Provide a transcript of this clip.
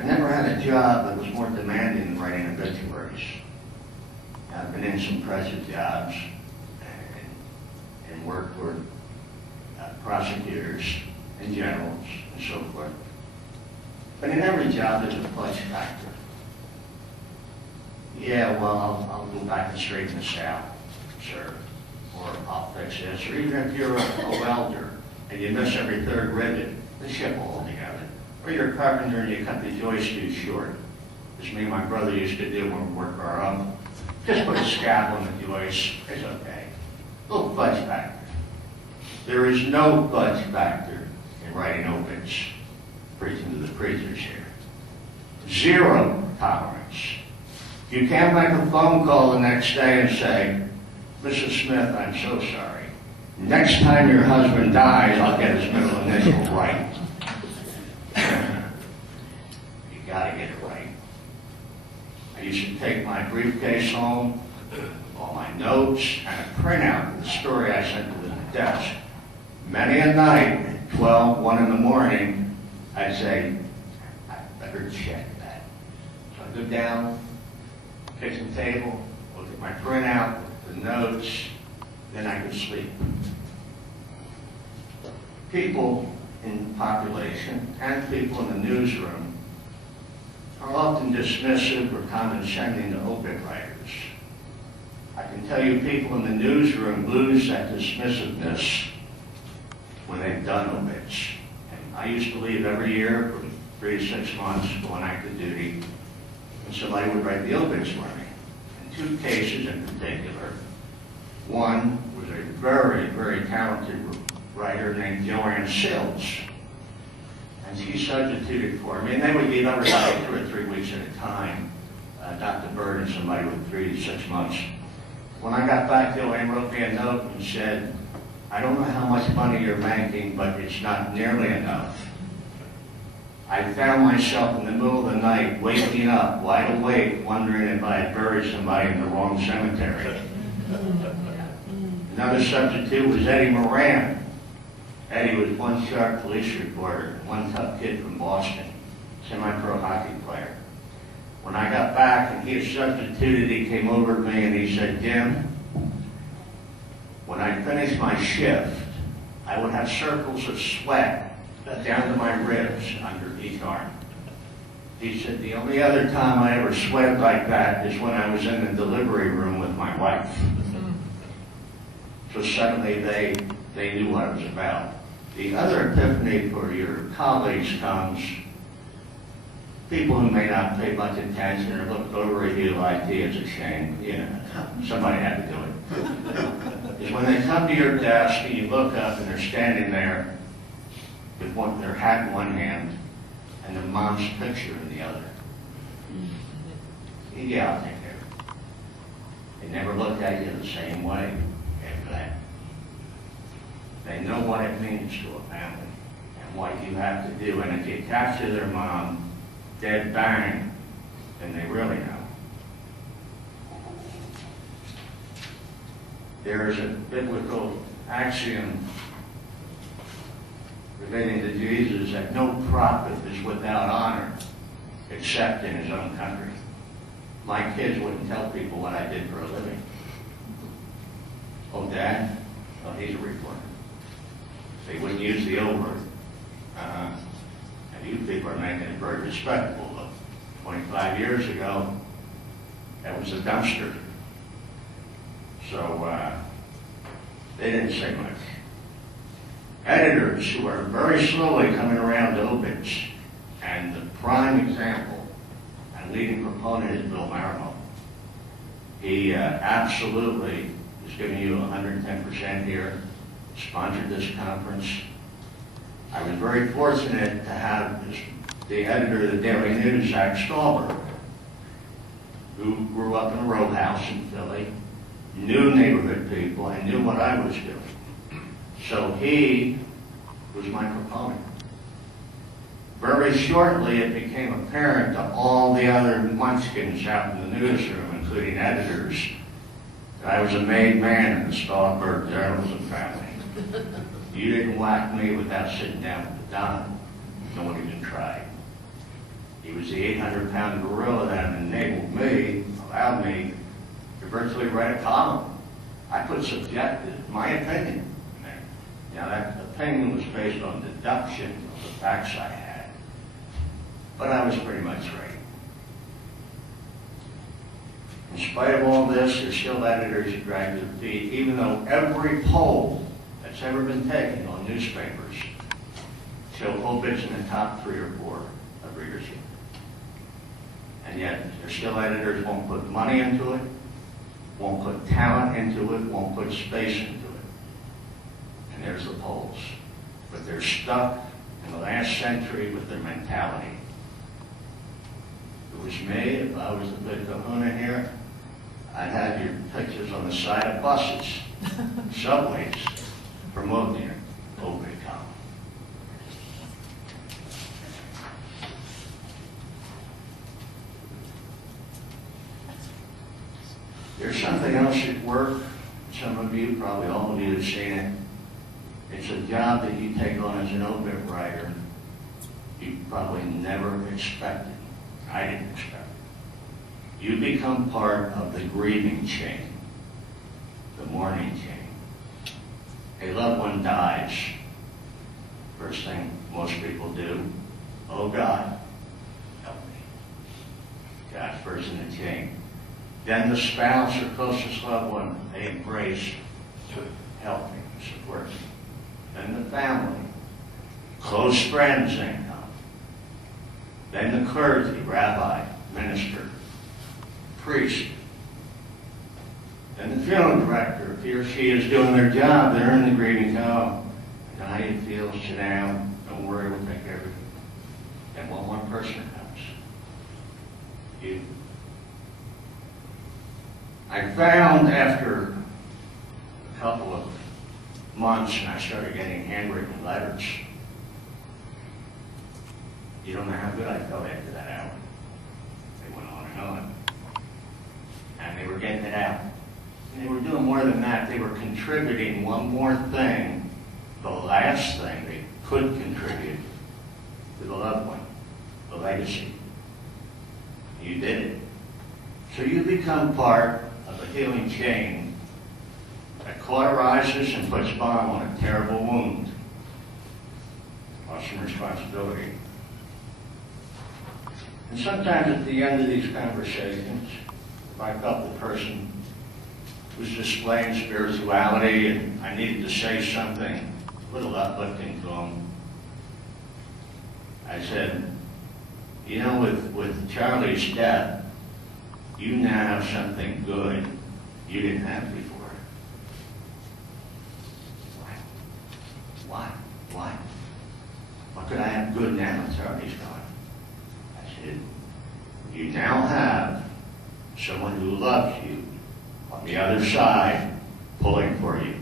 I never had a job that was more demanding than writing obituaries. I've been in some pressure jobs and worked for prosecutors and generals and so forth. But in every job there's a fudge factor. Yeah, well, I'll go back and straighten this out, sir. Or I'll fix this. Or even if you're a welder and you miss every third rivet, the ship will hold together. Or you're a carpenter and you cut the joist too short. As me and my brother used to do when we worked our own. Just put a scab on the joist, it's okay. A little fudge factor. There is no fudge factor in writing obits, preaching to the preachers here. Zero tolerance. You can't make a phone call the next day and say, Mrs. Smith, I'm so sorry. Next time your husband dies, I'll get his middle initial right. You gotta get it right. I used to take my briefcase home, all my notes, and a printout of the story I sent to the desk. Many a night, at 12, 1 in the morning, I'd say, I better check that. So I go down, kitchen table, look at my printout, the notes, then I could sleep. People in the population and people in the newsroom are often dismissive or condescending to obit writers. I can tell you people in the newsroom lose that dismissiveness when they've done obits. And I used to leave every year for 3 to 6 months going active duty, and somebody would write the obits for me. In 2 cases in particular. One was a very, very talented writer named Joanne Sills. And she substituted for me, and they would leave everybody 2 or 3 weeks at a time. Dr. Bird and somebody with 3 to 6 months. When I got back, Joanne wrote me a note and said, I don't know how much money you're making, but it's not nearly enough. I found myself in the middle of the night waking up, wide awake, wondering if I had buried somebody in the wrong cemetery. Another substitute was Eddie Moran. Eddie was one sharp police reporter, one tough kid from Boston, semi-pro hockey player. When I got back and he had substituted, he came over to me and he said, Jim, when I finished my shift, I would have circles of sweat down to my ribs under each arm. He said, the only other time I ever sweated like that is when I was in the delivery room with my wife. So suddenly they knew what it was about. The other epiphany for your colleagues comes, people who may not pay much attention or look over at you like, gee, it's a shame. Yeah, somebody had to do it. Is when they come to your desk and you look up and they're standing there with their hat in one hand and their mom's picture in the other. Yeah, I'll take care of it. They never look at you the same way after that. They know what it means to a family and what you have to do. And if you capture their mom dead bang, then they really know. There is a biblical axiom relating to Jesus that no prophet is without honor except in his own country. My kids wouldn't tell people what I did for a living. Oh, Dad? Oh, he's a reporter. They wouldn't use the O word. And you people are making it very respectable. But 25 years ago, that was a dumpster. So they didn't say much. Editors who are very slowly coming around to obits, and the prime example and leading proponent is Bill Marimo. He absolutely is giving you 110% here, sponsored this conference. I was very fortunate to have the editor of the Daily News, Zach Stolberg, who grew up in a row house in Philly, knew neighborhood people, and knew what I was doing. So he was my proponent. Very shortly, it became apparent to all the other munchkins out in the newsroom, including editors, that I was a made man in the Stolberg journalism family. You didn't whack me without sitting down with the Don. No one even tried. He was the 800-pound gorilla that enabled me, allowed me to virtually write a column. I put subjective, my opinion. Now that opinion was based on deduction of the facts I had, but I was pretty much right. In spite of all this, there's still editors who drag their feet, even though every poll that's ever been taken on newspapers show obits in the top 3 or 4 of readership. And yet, there's still editors who won't put money into it, won't put talent into it, won't put space into it. And there's the polls. But they're stuck in the last century with their mentality. If it was me, if I was the big kahuna here, I'd have your pictures on the side of buses, subways, promoting your obit column. There's something else at work. Some of you, probably all of you, have seen it. It's a job that you take on as an obit writer you probably never expected. I didn't expect it. You become part of the grieving chain, the mourning chain. A loved one dies. First thing most people do, oh God, help me. God's first in the chain. Then the spouse or closest loved one, they embrace to help me, support me. Then the family, close friends then come. Then the clergy, rabbi, minister, priest. Then the funeral director, if he or she is doing their job, they're in the grieving column. And how you feel, sit down, don't worry, we'll take care of it. And one more person comes. You. I found after a couple of months, and I started getting handwritten letters. You don't know how good I felt after that hour. They went on and on. And they were getting it out. And they were doing more than that. They were contributing one more thing, the last thing they could contribute to the loved one, the legacy. You did it. So you become part of a healing chain that cauterizes and puts balm on a terrible wound. Awesome responsibility. And sometimes at the end of these conversations, if I felt the person was displaying spirituality and I needed to say something a little uplifting to them, I said, you know, with Charlie's death, you now have something good you didn't have before. Why? What could I have good now? Charlie's gone. I said, you now have someone who loves you on the other side, pulling for you.